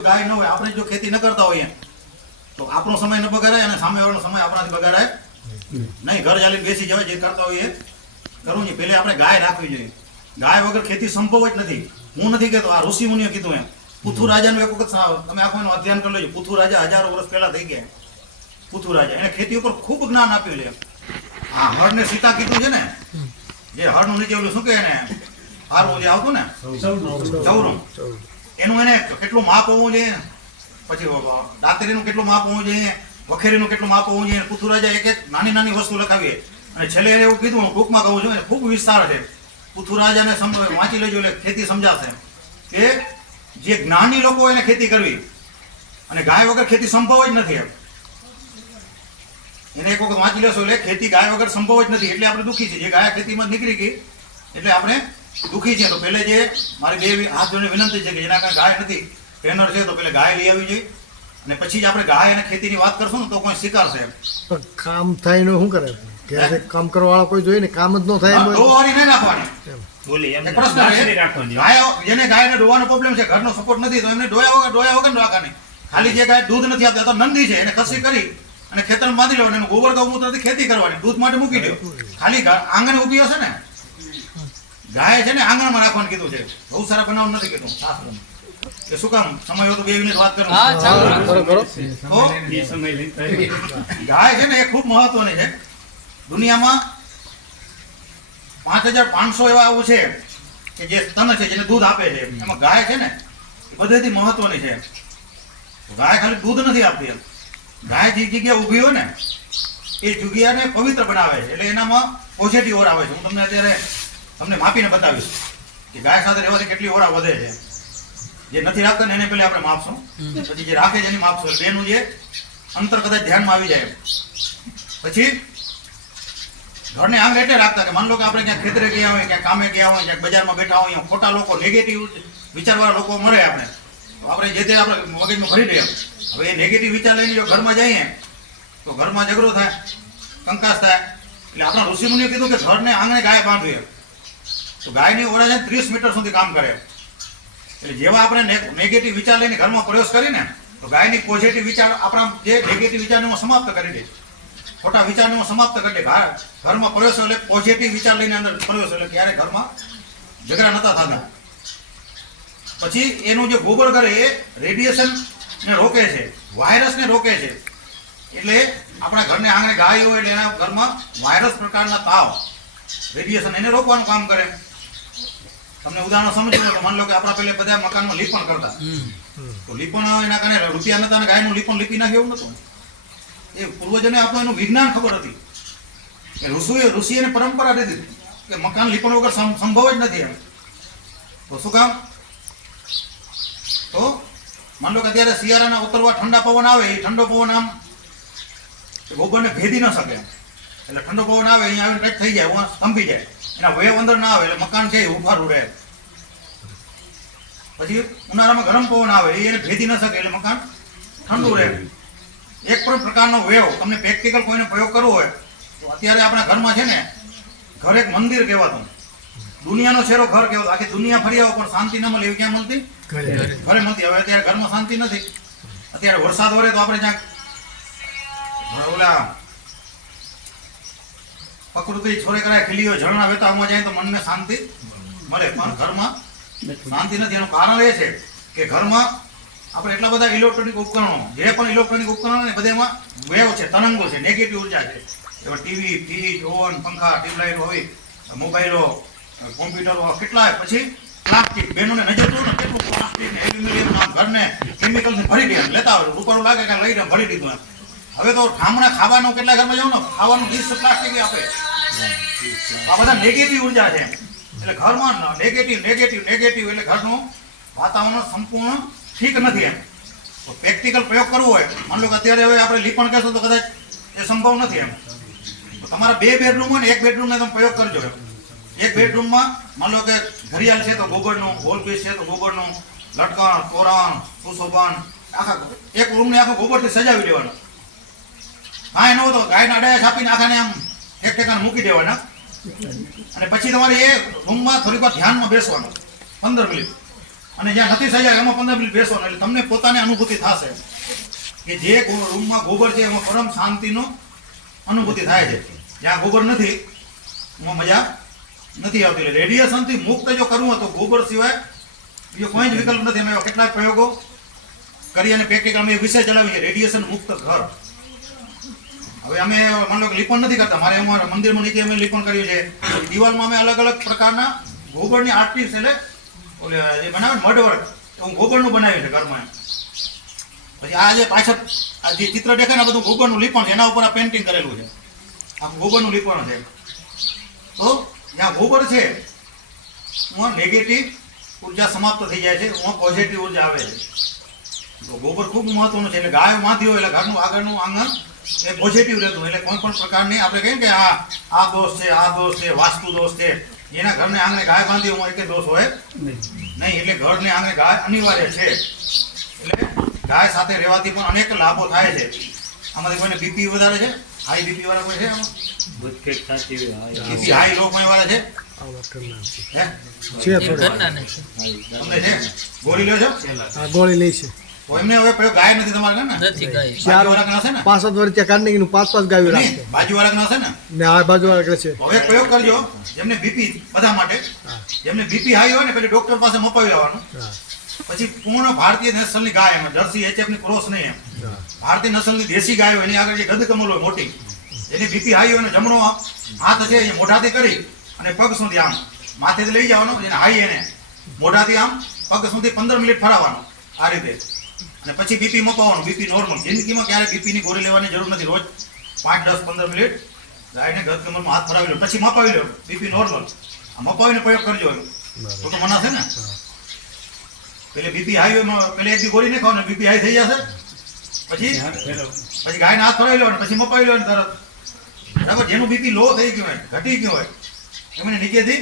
ગાય ન હોય આપણે જો ખેતી ન કરતા હોઈએ તો આપણો સમય ન બગાડાય અને સામેવાળાનો સમય આપણાથી બગાડાય નહીં. ઘર ચાલીને બેસી જવાય, જે કરતા હોઈએ કરવું જોઈએ. પહેલે આપણે ગાય રાખવી જોઈએ. ગાય વગર ખેતી સંભવ જ નથી. હું નથી કહેતો, આ ઋષિ મુનિએ કીધું એમ. પૃથુ રાજાનું એક વખત તમે આખું એનું અધ્યયન કરી લેજો. પૃથુ રાજા હજારો વર્ષ પહેલા થઈ ગયા. પૃથુ રાજા એને ખેતી ઉપર ખૂબ જ્ઞાન આપ્યું છે. હા, હળને સીતા કીધું છે ને, જે હળનું નીચે ઓલું શું કહે ને, હારું જે આવતું ને ચૌરું, એનું એને કેટલું માપ હોવું જોઈએ, પછી દાંતરીનું કેટલું માપ હોવું જોઈએ, વખેરીનું કેટલું માપ હોવું જોઈએ. પૃથુ રાજા એક એક નાની નાની વસ્તુ લખાવીએ અને છેલ્લે એને એવું કીધું, હું ટૂંકમાં કહું છું, ખૂબ વિસ્તાર છે. પૃથુ રાજાને વાંચી લેજો એટલે ખેતી સમજાશે કે જે જ્ઞાની લોકો એને ખેતી કરવી, અને ગાય વગર ખેતી સંભવ જ નથી. એને એક વખત વાંચી લેશો એટલે ખેતી ગાય વગર સંભવ જ નથી. એટલે આપણે દુઃખી છીએ. જે ગાય ખેતીમાં નીકળી ગઈ એટલે આપણે દુઃખી છે. તો પહેલે જે મારી બે હાથ જોડે વિનંતી છે કે જેના કારણે ગાય નથી, ટ્રેનર છે, તો પહેલે ગાય લઈ આવી જોઈએ અને પછી જ આપણે ગાય અને ખેતીની વાત કરશું ને તો કોઈ સ્વીકારશે. કામ થાય ને શું કરે કે કામ કરવા વાળા કોઈ જોઈએ ને, કામ જ ન થાય. ડોવાની નહીં નાખવાની. પ્રશ્ન જેને ગાયને ડોવાનો પ્રોબ્લેમ છે, ઘરનો સપોર્ટ નથી, તો એમને ડોયા વગર રાખવાની. ખાલી જે ગાય દૂધ નથી આપતા, તો નંદી છે, એને ખસી કરી અને ખેતરમાં બાંધી લેવાનું, એનું ગોબર ગૌમૂત્રથી ખેતી કરવાની, દૂધ માટે મૂકી દો. ખાલી આંગણ ઊભી હશે ને, ગાય છે ને આંગણમાં રાખવાનું કીધું છે. બહુ સારા બનાવવાનું નથી કીધું. કે શું કામ સમય હોય તો 2 મિનિટ વાત કરું. ગાય છે ને એ ખૂબ મહત્વની છે. દુનિયામાં 5500 એવા આવું છે કે જે સ્તન છે, જેને દૂધ આપે છે. એમાં ગાય છે ને એ બધેથી મહત્વની છે. ગાય ખાલી દૂધ નથી આપતી. ગાય જે જગ્યા ઊભી હોય ને એ જગ્યાને પવિત્ર બનાવે છે. એટલે એનામાં પોઝિટિવ ઓરા આવે છે. હું તમને અત્યારે માપીને બતાવીશ કે ગાય સાથે રહેવાથી કેટલી ઓરા વધે છે. જે નથી રાખતા ને એને પહેલા આપણે માપશું, પછી જે રાખે છે એની માપશું. એટલે એનું જે અંતર કદાચ ધ્યાનમાં આવી જાય. પછી ઘરને આંગણે એટલે રાખતા કે માન લો કે આપણે ક્યાંક ખેતરે ગયા હોય, ક્યાંક કામે ગયા હોય, ક્યાંક બજારમાં બેઠા હોય, ખોટા લોકો, નેગેટિવ વિચારવાળા લોકો મળે આપણે, તો આપણે જે તે આપણે મગજમાં ભરી દઈએ. હવે એ નેગેટિવ વિચાર લઈને જો ઘરમાં જઈએ તો ઘરમાં ઝઘડો થાય, કંકાસ થાય. એટલે આપણા ઋષિમુનિએ કીધું કે ઘરને આંગણે ગાય બાંધવી. તો ગાયની ઓરા છે 30 મીટર સુધી કામ કરે. એટલે જેવા આપણે નેગેટિવ વિચાર લઈને ઘરમાં પ્રવેશ કરીને તો ગાયની પોઝિટિવ વિચાર આપણા જે નેગેટિવ વિચારને સમાપ્ત કરી દે, ખોટા વિચારને સમાપ્ત કરી દે. ઘરમાં પ્રવેશ એટલે પોઝિટિવ વિચાર લઈને અંદર પ્રવેશ એટલે ક્યારે ઘરમાં ઝઘડા નતા થતા. પછી એનું જે ગોબર કરે એ રેડિયેશન ને રોકે છે, વાયરસને રોકે છે. એટલે આપણા ઘરને આંગણે ગાય હોય એટલે એના ઘરમાં વાયરસ પ્રકારના તાવ, રેડિયેશન એને રોકવાનું કામ કરે. તમને ઉદાહરણ સમજો તો માની લો કે આપણા પેલે બધા મકાનમાં લીપણ કરતા, તો લીપણ એના કારણે રૂપિયા નતા અને ગાયનું લીપણ લીપી નાખે એવું નતું. એ પૂર્વજોને આપણું એનું વિજ્ઞાન ખબર હતી. ઋષિએ પરંપરા દીધી કે મકાન લીપણ વગર સંભવ જ નથી. એમ તો શું કામ? તો માન લો કે અત્યારે શિયાળાના ઉતરવા ઠંડા પવન આવે, એ ઠંડો પવન આમ ગોબરને ભેદી ન શકે. એટલે ઠંડો પવન આવે, અહીંયા આવીને કંઈક થઈ જાય, સ્તંભી જાય, એના વેવ અંદર ના આવે, એટલે મકાન છે એ ઉભારું રહે. પછી ઉનાળામાં ગરમ પવન આવે, એને ભેદી ન શકે, એટલે મકાન ઠંડુ રહે. એક પણ પ્રકારનો વેવ તમને પ્રેક્ટિકલ કોઈને પ્રયોગ કરવો હોય તો અત્યારે આપણા ઘરમાં છે ને, ઘર એક મંદિર કહેવાતું, દુનિયાનો છેરો ઘર કહેવાતો. આખી દુનિયા ફરી આવો પણ શાંતિ ન મળે એવી ક્યાં મળતી? ઘરે મળતી. હવે અત્યારે ઘરમાં શાંતિ નથી. અત્યારે વરસાદ વરે તો આપણે ક્યાંક ઓલા પ્રકૃતિ છોરે કરાય ખીલી હોય, ઝરણા વહેતા જાય તો મનને શાંતિ મળે, પણ ઘરમાં શાંતિ નથી. એનું કારણ એ છે કે ઘરમાં આપણે એટલા બધા ઇલેક્ટ્રોનિક ઉપકરણો, જે પણ ઇલેક્ટ્રોનિક ઉપકરણો ને બધામાં વેવ છે, તરંગો છે, નેગેટિવ ઉર્જા છે. એમાં ટીવી, ફ્રીજ, ઓવન, પંખા, ટ્યુબલાઇટ હોય, મોબાઈલો, કોમ્પ્યુટરો, કેટલા. પછી પ્લાસ્ટિક, બેનોને નજર તો કેટલું પ્લાસ્ટિક ને એલ્યુમિનિયમ ઘરને કેમિકલથી ભરી દે, લેતા હોય રૂપારું લાગે કે લઈને ભરી દીધું. હવે તો ઠામણા ખાવાનું કેટલા ઘરમાં જાવ ને, ખાવાનું ડીશ પ્લાસ્ટિક આપે. આ બધા નેગેટિવ ઉર્જા છે. એટલે ઘરમાં નેગેટિવ એટલે ઘરનું વાતાવરણ સંપૂર્ણ ઠીક નથી. એમ તો પ્રેક્ટિકલ પ્રયોગ કરવો હોય, માન લો કે અત્યારે હવે આપણે લીપણ કહેશું તો કદાચ એ સંભવ નથી. એમ તો તમારા 2 બેડરૂમ હોય ને, 1 બેડરૂમને તમે પ્રયોગ કરજો. એક બેડરૂમમાં માન લો કે ઘડિયાળ છે તો ગોબરનું, વોલપીસ છે તો ગોબરનું, લટકણ, તોરણ, સુશોભન, આખા એક રૂમને આખો ગોબરથી સજાવી દેવાનો. કાંઈ ન હોય તો ગાયના અડાયા છાપીને આખાને આમ એક ઠેકાને મૂકી દેવાના. અને પછી તમારે એ રૂમમાં થોડીક વાર ધ્યાનમાં બેસવાનું 15 મિનિટ. અને જ્યાં નથી સજાય એમાં 15 મિનિટ બેસવાનું એટલે તમને પોતાને અનુભૂતિ થશે કે જે રૂમમાં ગોબર છે એમાં પરમ શાંતિનો અનુભૂતિ થાય છે. જ્યાં ગોબર નથી એમાં મજા નથી આવતી. એટલે રેડિયેશનથી મુક્ત જો કરવું હોય તો ગોબર સિવાય બીજો કોઈ જ વિકલ્પ નથી. અમે એવા કેટલાક પ્રયોગો કરી અને પ્રેક્ટિકલ અમે વિષય ચલાવીએ રેડિયેશન મુક્ત ઘર. હવે અમે માનો કે લીપણ નથી કરતા. મારે અમારા મંદિરમાં નીચે અમે લીપણ કર્યું છે. દિવાલમાં અમે અલગ અલગ પ્રકારના ગોબરની આર્ટિસ્ટ એટલે જે બનાવે ને મડવર્ક એવું ગોબરનું બનાવ્યું છે ઘરમાં. પછી આ જે પાછળ આ જે ચિત્ર દેખાય ને આ બધું ગોબરનું લીપણ છે. એના ઉપર આ પેન્ટિંગ કરેલું છે. આ ગોબરનું લીપણ છે. તો જ્યાં ગોબર છે એમાં નેગેટિવ ઉર્જા સમાપ્ત થઈ જાય છે, એમાં પોઝિટિવ ઉર્જા આવે છે. તો ગોબર ખૂબ મહત્વનું છે. એટલે ગાય માંદી હોય એટલે ઘરનું આગળનું આંગણ એ પોઝિટિવ રહેતું. એટલે કોઈ પણ પ્રકારની આપણે કહીએ કે આ દોષ છે, આ દોષ છે, વાસ્તુ દોષ છે, એના ઘરને આંગણે ગાય બાંધી હોય એક દોષ હોય નહીં. એટલે ઘરને આંગણે ગાય અનિવાર્ય છે. એટલે ગાય સાથે રહેવાથી પણ અનેક લાભો થાય છે. આમાંથી કોઈને બીપી વધારે છે, હાઈ બીપી વાળા કોઈ છે આમાં? બીપી હાઈ લો કોઈ વાળા છે? હે? છે થોડું તમને છે? ગોળી લ્યો છો? આ ગોળી લઈ છે તો એમને હવે પ્રયોગ ગાય નથી તમારે ને? ચાર બાજુવાળા હશે ને? 5-7 વર્ષ ત્યાં કાઢી નાખીને 5-5 ગાયો રાખે નહીં, બાજુવાળા હશે ને? ને આ બાજુ વાળા છે તો હવે પ્રયોગ કરજો. જેમને બીપી બધા માટે જેમને બીપી હાઈ હોય ને પેલી ડોક્ટર પાસે મપાવી લેવાનું. હા પછી પૂર્ણ ભારતીય નસલની ગાય એમાં જર્સી HF ની ક્રોસ નહીં એમ હા ભારતીય નસલની દેશી ગાય હોય એની આગળ જે ગદકમલ હોય મોટી એની બીપી હાઈ હોય ને જમણો હાથ છે એ મોઢાથી કરી અને પગ સુધી આમ માથેથી લઈ જવાનો. જેને હાઈ એને મોઢાથી આમ પગ સુધી 15 મિનિટ ફરાવવાનો આ રીતે. અને પછી બીપી મપાવવાનું. BP normal. જિંદગીમાં ક્યારે બીપીની ગોળી લેવાની જરૂર નથી. રોજ 5, 10, 15 મિનિટ ગાયને ગદકમલમાં હાથ ફરાવી લો પછી મપાવી લો બીપી નોર્મલ. આ મપાવીને પ્રયોગ કરજો તો મનાશે ને. પેલે બીપી હાઈ હોય પેલે એક દી ગોળી નહીં ખાવ ને બીપી હાઈ થઈ જશે. પછી ગાયને હાથ ફરાવી લો પછી મપાવી લો તરત. બરાબર. જેનું બીપી લો થઈ ગયું હોય ઘટી ગયું હોય એમને નીચેથી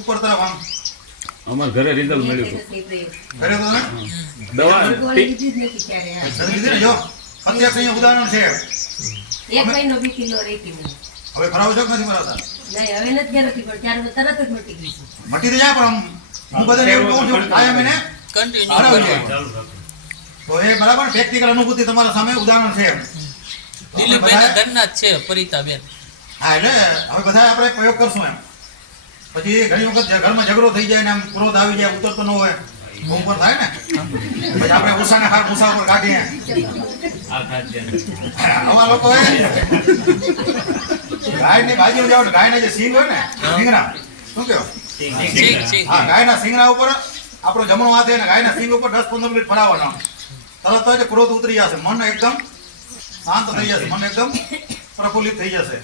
ઉપર તરફ આમ અમારા ઘરે રિઝલ્ટ મળ્યું હતું. કર્યો તો ને દવા લીધી ને. જો પ્રત્યક્ષ અહીંયા ઉદાહરણ છે. એક મહિનો બીપી લો રહેતી મને. હવે ફરાવો છો કે નથી ફરાવતા? નહીં હવે નથી ફેરવતી પણ ત્યારે તરત જ મટી ગઈ છે. મટી તો જાય પણ હું બધાને એવું કહું છું કાયમ એને ફરાવી લો. તો એ બરાબર પ્રેક્ટિકલ અનુભૂતિ તમારા સામે ઉદાહરણ છે. દિલીપભાઈના ઘરના જ છે પરિતાબેન. હા એટલે હવે બધા આપણે પ્રયોગ કરશું એમ. પછી ઘણી વખત ઘરમાં ઝઘડો થઈ જાય ને આમ ક્રોધ આવી જાય ઉતરતો ન હોય ઉપર થાય ને પછી આપણે ઉષાના હાર ઉષા ઉપર કાઢીએ. આવા લોકો ગાયની બાજુ જાવ ને ગાયના જે સિંગ હોય ને સિંગના શું કહો? હા ગાયના સિંગના ઉપર આપણો જમણો હાથ ને ગાયના સિંગ ઉપર 10-15 મિનિટ ફરાવવાનો. તરત જ ક્રોધ ઉતરી જશે. મન એકદમ શાંત થઈ જશે. મન એકદમ પ્રફુલ્લિત થઈ જશે.